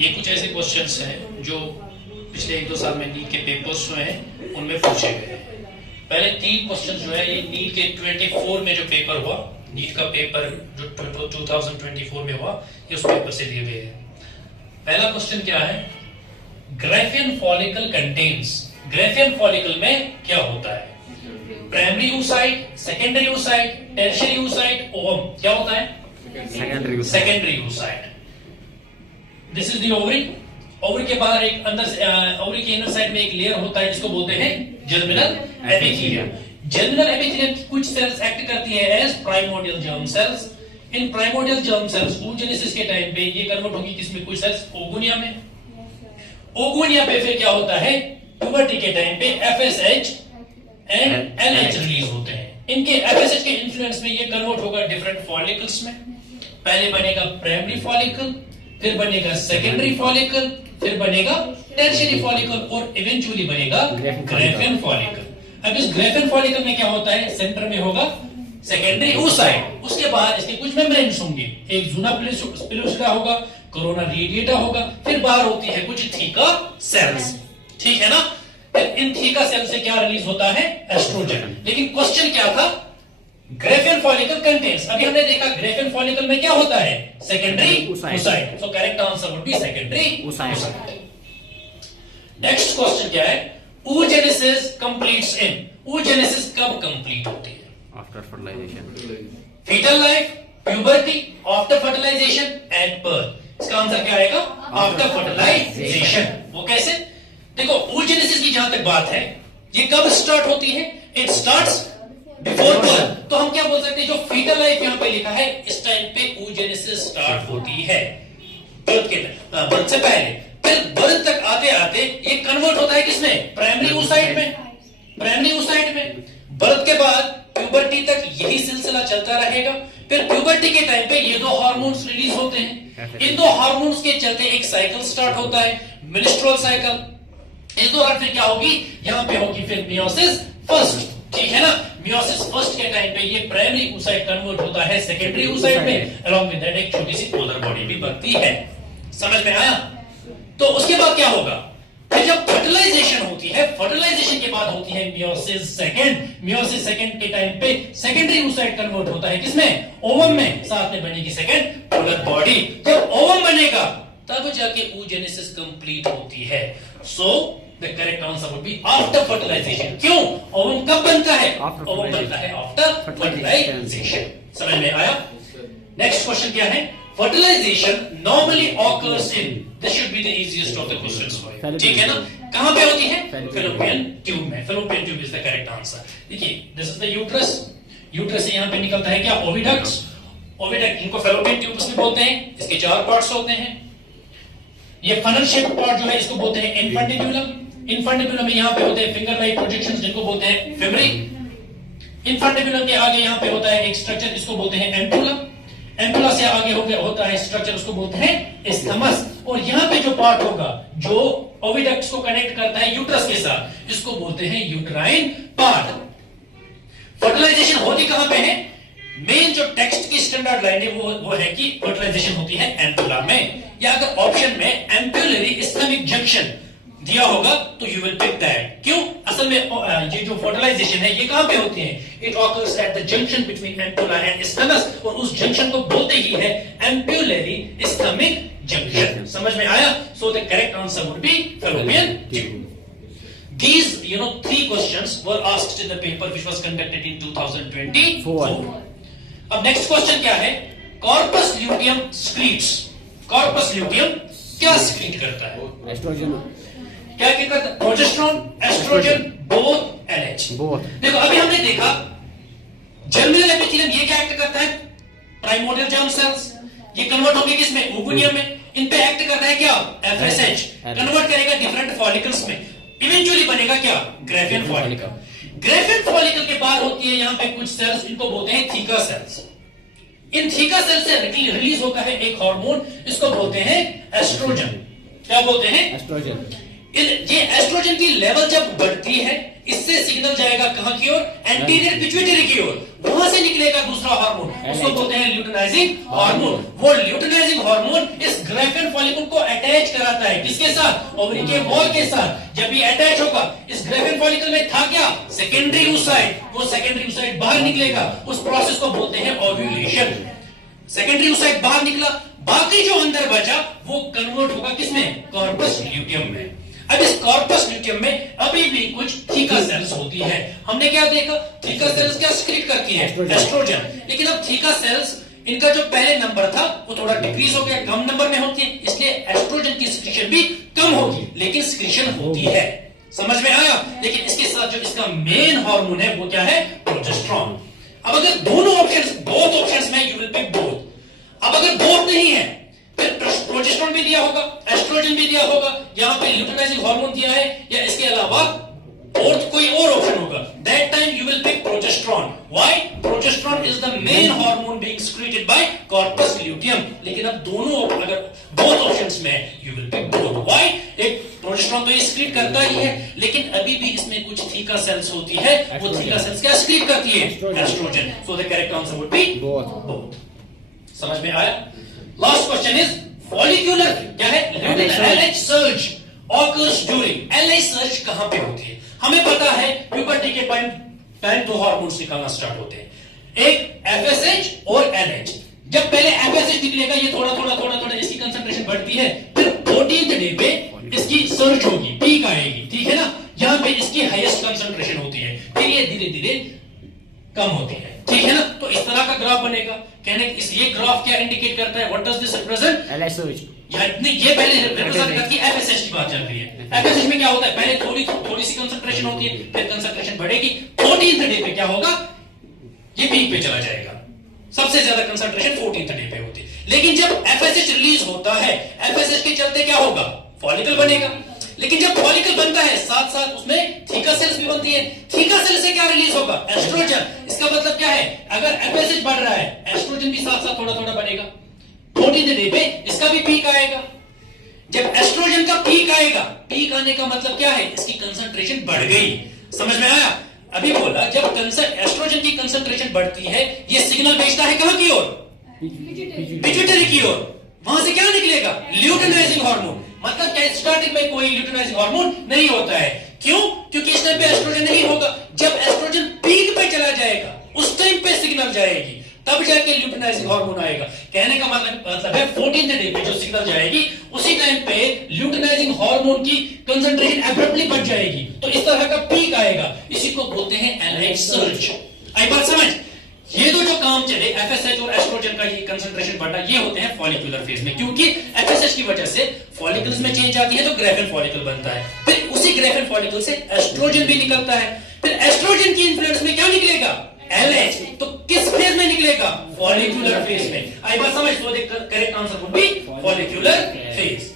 ये कुछ ऐसे क्वेश्चंस हैं जो पिछले 1-2 साल में नीट के पेपर्स जो हैं उनमें पूछे गए हैं। पहले 3 क्वेश्चंस जो है ये नीट के 24 में जो पेपर हुआ, नीट का पेपर जो 2024 में हुआ, ये उस पेपर से लिए गए हैं। पहला क्वेश्चन क्या है, Graafian follicle contains, Graafian follicle में क्या होता है? Primary oocyte, secondary oocyte, tertiary oocyte, ovum, क्या होता है? Secondary oocyte। This is the ovary. Ovary के बाहर एक अंदर ओवरी के इनर साइड में एक लेयर होता है जिसको बोलते हैं जर्मिनल एपिथेलियम। जर्मिनल एपिथेलियम की कुछ सेल्स एक्ट करती है एज प्राइमोर्डियल जर्म सेल्स। इन प्राइमोर्डियल जर्म सेल्स oogenesis के टाइम पे ये कन्वर्ट होगी किसमें? कुछ सेल्स ओगुनिया में। ओगुनिया पे फिर क्या होता है? प्यूबर्टी के टाइम पे FSH एंड LH रिलीज होते हैं। इनके FSH के इन्फ्लुएंस में ये कन्वर्ट होगा डिफरेंट फॉलिकल्स में। पहले बनेगा प्राइमरी फॉलिकल, फिर बनेगा सेकेंडरी फॉलिकल, फिर बनेगा टर्शियरी फॉलिकल और इवेंचुअली बनेगा ग्राफियन फॉलिकल। अब इस ग्राफियन फॉलिकल में क्या होता है? सेंटर में होगा सेकेंडरी oocyte, उसके बाद इसके कुछ मेम्ब्रेन्स होंगे, एक जूना पिलुस्ट्रा होगा, कोरोना रेडिएटा होगा, फिर बाहर होती है कुछ थीका सेल्स, ठीक है ना? इन थीका सेल से क्या रिलीज होता है? एस्ट्रोजन। लेकिन क्वेश्चन क्या था? Graafian follicle contains. अभी हमने देखा ग्राफियन फॉलिकल में क्या होता है? Secondary oocyte। So correct answer would be secondary oocyte। Next question क्या है? oogenesis completes in, oogenesis कब कंप्लीट होती है? After fertilisation, fetal life, puberty, after fertilization and birth। इसका आंसर क्या आएगा? After fertilisation. वो कैसे? देखो oogenesis की जहां तक बात है, ये कब स्टार्ट होती है? It starts before birth. तो हम क्या बोल सकते हैं, जो फीटल लाइफ यहां पे लिखा है इस टाइम पे oogenesis स्टार्ट होती है, बर्थ से पहले। फिर बर्थ तक आते आते ये कन्वर्ट होता है किसमें? प्राइमरी oocyte में, प्राइमरी oocyte में। बर्थ के बाद प्यूबर्टी तक यही सिलसिला चलता रहेगा। फिर प्यूबर्टी के टाइम पे ये 2 हार्मोन्स रिलीज होते हैं। इन 2 हार्मोन्स के चलते एक साइकिल स्टार्ट होता है, मेंस्ट्रुअल साइकिल। इस दौरान फिर क्या होगी? यहाँ पे होगी फिर मियोसिस फर्स्ट, ठीक है ना? मियोसिस फर्स्ट के टाइम पे ये प्राइमरी oocyte कन्वर्ट होता है सेकेंडरी oocyte में। अलोंग विद दैट एक छोटी सी पोलर बॉडी भी बनती है। समझ में आया? तो उसके बाद क्या होगा? फिर जब फर्टिलाइजेशन होती है, फर्टिलाइजेशन के बाद होती है मियोसिस सेकंड। मियोसिस सेकंड के टाइम पे सेकेंडरी oocyte कन्वर्ट होता है किसमें? ओवम में। साथ में बनेगी सेकंड पोलर बॉडी। जब ओवम बनेगा तब जाके oogenesis कंप्लीट होती है। So the correct answer would be after fertilisation. क्यों? ओवम कब बनता है? ओवम बनता है आफ्टर फर्टिलाइजेशन। समझ में आया? नेक्स्ट क्वेश्चन क्या है? Fertilization normally occurs in, this should be the easiest of the questions for you, ठीक है ना? कहां पे होती है? fallopian tube में। fallopian tube is the correct answer। देखिए, this is the uterus, uterus से यहां पे निकलता है क्या? ओविडक्ट्स। ओविडक्ट, इनको fallopian tubes भी बोलते हैं। इसके 4 पार्ट्स होते हैं। ये फनल शेप पार्ट जो है इसको बोलते हैं इनफंडिबुलम। इनफंडिबुलम में यहां पे होते हैं फिंगर लाइक प्रोजेक्शंस जिनको बोलते हैं फिब्री। इनफंडिबुलम के आगे यहां पे होता है एक स्ट्रक्चर जिसको बोलते हैं एम्पुलम। एम्पुला से आगे होता है स्ट्रक्चर, उसको बोलते हैं इस्थमस। और यहाँ पे जो पार्ट होगा जो ओविडक्ट्स को कनेक्ट करता है यूट्रस के साथ, इसको बोलते हैं यूट्राइन पार्ट। फर्टिलाइजेशन होती कहां पे है? मेन जो टेक्स्ट की स्टैंडर्ड लाइन है वो है कि फर्टिलाइजेशन होती है एम्पुला में। या अगर ऑप्शन में एम्पुलरी इस्थमिक जंक्शन दिया होगा तो यू विल पिक दैट। क्यों? असल में ये जो फर्टिलाइजेशन है ये कहां पे होती है? It occurs at the junction between ampulla and isthmus, और उस जंक्शन को बोलते ही है एम्पुलरी इस्थमिक जंक्शन। समझ में आया? सो the correct answer would B fallopian tube। These 3 questions were asked in the paper which was conducted in 2024। अब next question क्या है? Corpus luteum secretes. Corpus luteum क्या स्क्रीट करता है? एस्ट्रोजन। क्या कहता है? Progesterone, estrogen, both LH। देखो अभी हमने देखा जर्मिनल एपिथेलियम ये क्या एक्ट करता है? Primordial germ cells. ये कन्वर्ट होंगे किसमें? ओगुनिया में। इन पे एक्ट करता है क्या? FSH कन्वर्ट करेगा डिफरेंट फॉलिकल्स में। इवेंचुअली बनेगा क्या? Graafian follicle. ग्राफियन फॉलिकल के बाद होती है यहाँ पे कुछ सेल्स, इनको बोलते हैं थीका सेल्स। इन थीका सेल से रिलीज होता है एक हार्मोन, इसको बोलते हैं एस्ट्रोजन। क्या बोलते हैं? एस्ट्रोजन। ये एस्ट्रोजन की लेवल जब बढ़ती है इससे सिग्नल जाएगा कहां की ओर? एंटीरियर पिट्यूटरी की ओर। वहां से निकलेगा दूसरा हार्मोन, उसको बोलते हैं ल्यूटिनाइजिंग हार्मोन। वो ल्यूटिनाइजिंग हार्मोन इस ग्रेफिन फॉलिकल को अटैच कराता है, किसके साथ? ओवरी के वॉल के साथ। जब ये अटैच होगा, इस ग्रेफिन फॉलिकल में था क्या? सेकेंडरी oocyte, वो सेकेंडरी oocyte बाहर निकलेगा, उस प्रोसेस को बोलते हैं ओव्यूलेशन। सेकेंडरी oocyte बाहर निकला, बाकी जो अंदर बचा वो कन्वर्ट होगा किसमें? कॉर्पस ल्यूटियम में। अब इस कॉर्पस ल्यूटियम में अभी भी कुछ थीका सेल्स होती है। हमने क्या देखा? थीका सेल्स क्या सिक्रीट करती है? एस्ट्रोजन। लेकिन अब थीका सेल्स, इनका जो पहले नंबर था वो थोड़ा डिक्रीज हो गया, कम नंबर में होती है, इसलिए एस्ट्रोजन की सिक्रीशन भी कम होगी, लेकिन सिक्रीशन होती है। समझ में आया? लेकिन इसके साथ जो इसका मेन हार्मोन है वो क्या है? प्रोजेस्टेरॉन। अब अगर दोनों ऑप्शंस, बोथ ऑप्शंस में यू विल पिक बोथ। अब अगर बोथ नहीं है, फिर प्रोजेस्टेरॉन भी दिया होगा, एस्ट्रोजन भी दिया होगा, यहां पे ल्यूटिनाइजिंग हार्मोन दिया है, या इसके अलावा और कोई और ऑप्शन होगा, that time you will pick progesterone. Why? Progesterone is the main hormone being secreted by corpus luteum. लेकिन अब दोनों, अगर बोथ ऑप्शंस में, you will pick both. Why? एक प्रोजेस्टेरॉन तो ये सिक्रीट करता ही है, लेकिन अभी भी इसमें कुछ थीका सेल्स होती है, वो थीका सेल्स क्या सिक्रीट करती है? Oestrogen. So the correct answer would be both. समझ में आया? लास्ट क्वेश्चन इज फॉलिक्यूलर, क्या है? LH surge occurs during. LH surge कहां पे होती है? हमें पता है प्यूबर्टी के टाइम दो हार्मोन्स निकलना स्टार्ट होते हैं, एक FSH और LH। जब पहले FSH निकलेगा, ये थोड़ा थोड़ा इसकी कंसंट्रेशन बढ़ती है, फिर 14th डे पे इसकी सर्ज होगी, पीक आएगी, ठीक है ना? यहां पे इसकी हाईएस्ट कंसंट्रेशन होती है, फिर ये धीरे धीरे कम होती है, ठीक है ना? तो इस तरह का ग्राफ बनेगा। कहने ये ग्राफ क्या इंडिकेट करता है? What does this represent? LH surge। ये पहले रिप्रेजेंट करती है FSH की बात चल रही है। FSH में क्या होता है? पहले थोड़ी सी कंसंट्रेशन होती है, फिर कंसंट्रेशन बढ़ेगी, 14th डे पे क्या होगा? ये पीक पे चला जाएगा। सबसे ज्यादा कंसंट्रेशन 14th डे पे होती है। लेकिन जब FSH रिलीज होता है, FSH के चलते क्या होगा? फॉलिकल बनेगा। लेकिन जब फॉलिकल बनता है, साथ साथ उसमें थीका सेल्स भी बनती है। थीका सेल से क्या रिलीज होगा? एस्ट्रोजन। इसका मतलब क्या है? अगर FSH बढ़ रहा है, एस्ट्रोजन भी साथ साथ थोड़ा थोड़ा बनेगा। 14th डे पे इसका भी पीक आएगा। जब एस्ट्रोजन का पीक आएगा, पीक आने का मतलब क्या है? इसकी कंसंट्रेशन बढ़ गई। समझ में आया? अभी बोला, जब एस्ट्रोजन की कंसंट्रेशन बढ़ती है, ये सिग्नल भेजता है कहां की ओर? पिट्यूटरी की ओर। वहां से क्या निकलेगा? Luteinizing hormone. मतलब क्या स्टार्टिंग में कोई ल्यूटिनाइजिंग हार्मोन नहीं होता है? क्यों? क्योंकि इस टाइम पे एस्ट्रोजन नहीं होगा। जब एस्ट्रोजन पीक पे चला जाएगा, उस टाइम पे सिग्नल जाएगी, तब जाके ल्यूटिनाइजिंग हार्मोन आएगा। कहने का मतलब है 14th डे पे जो सिग्नल जाएगी, उसी टाइम पे ल्यूटिनाइजिंग हार्मोन की कंसंट्रेशन एब्रप्टली बढ़ जाएगी, तो इस तरह का पीक आएगा। इसी को बोलते हैं LH सर्ज। आई बात समझ? ये तो जो काम चले, FSH और एस्ट्रोजन का ये कंसंट्रेशन बढ़ना, ये होते हैं फॉलिक्यूलर फेज में, क्योंकि FSH की वजह से फॉलिकल्स में चेंज आती है, तो ग्रेफिन फॉलिकल बनता है। फिर उसी ग्रेफिन फॉलिकल से एस्ट्रोजन भी निकलता है। फिर एस्ट्रोजन की इन्फ्लुएंस में क्या निकलेगा? LH। तो किस फेज में निकलेगा? फॉलिक्यूलर फेज में। आई बात समझ? तो correct answer would B follicular phase.